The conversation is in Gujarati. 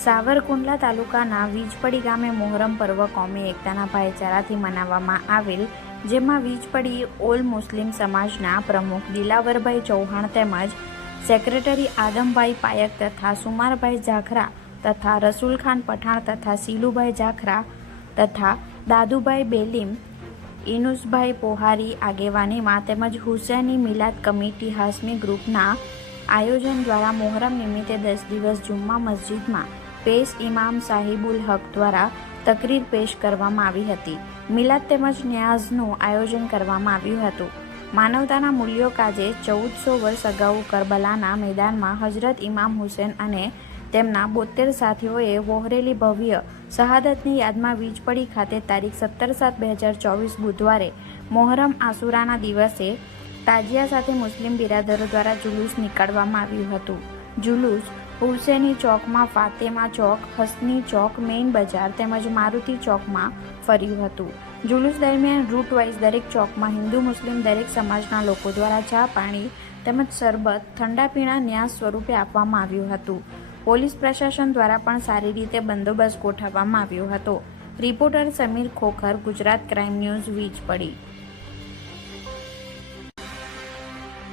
સાવરકુંડલા તાલુકાના વીજપડી ગામે મોહરમ પર્વ કોમી એકતાના ભાઈચારાથી મનાવવામાં આવેલ, જેમાં વીજપડી ઓલ મુસ્લિમ સમાજના પ્રમુખ દિલાવરભાઈ ચૌહાણ તેમજ સેક્રેટરી આદમભાઈ પાયક તથા સુમારભાઈ ઝાખરા તથા રસુલખાન પઠાણ તથા સીલુભાઈ ઝાખરા તથા દાદુભાઈ બેલીમ, ઇનુસભાઈ પોહારી આગેવાનીમાં તેમજ હુસૈની મિલાદ કમિટી હાસમી ગ્રુપના આયોજન દ્વારા મોહરમ નિમિત્તે 10 દિવસ જુમ્મા મસ્જિદમાં પેશ ઇમામ સાહિબુલ હક દ્વારા તકરીર પેશ કરવામાં આવી હતી. મિલાદ તેમજ ન્યાઝનું આયોજન કરવામાં આવ્યું હતું. માનવતાના મૂલ્યો કાજે 1400 વર્ષ અગાઉ કરબલાના મેદાનમાં હજરત ઇમામ હુસૈન અને તેમના 72 સાથીઓએ વહોરેલી ભવ્ય શહાદતની યાદમાં વીજપડી ખાતે તારીખ 17/7/2024 બુધવારે મોહરમ આસુરાના દિવસે તાજિયા સાથે મુસ્લિમ બિરાદરો દ્વારા જુલુસ નીકાળવામાં આવ્યું હતું. જુલુસ હુસેની ચોકમાં, ફાતેમા ચોક, હસની ચોક, મેઇન બજાર તેમજ મારુતિ ચોકમાં ફર્યું હતું. જુલુસ દરમિયાન રૂટ વાઇઝ દરેક ચોકમાં હિન્દુ મુસ્લિમ દરેક સમાજના લોકો દ્વારા ચા પાણી તેમજ શરબત ઠંડા પીણા ન્યાસ સ્વરૂપે આપવામાં આવ્યું હતું. પોલીસ પ્રશાસન દ્વારા પણ સારી રીતે બંદોબસ્ત ગોઠવવામાં આવ્યો હતો. Reporter Samir Khokhar, Gujarat crime news, Vijpadi.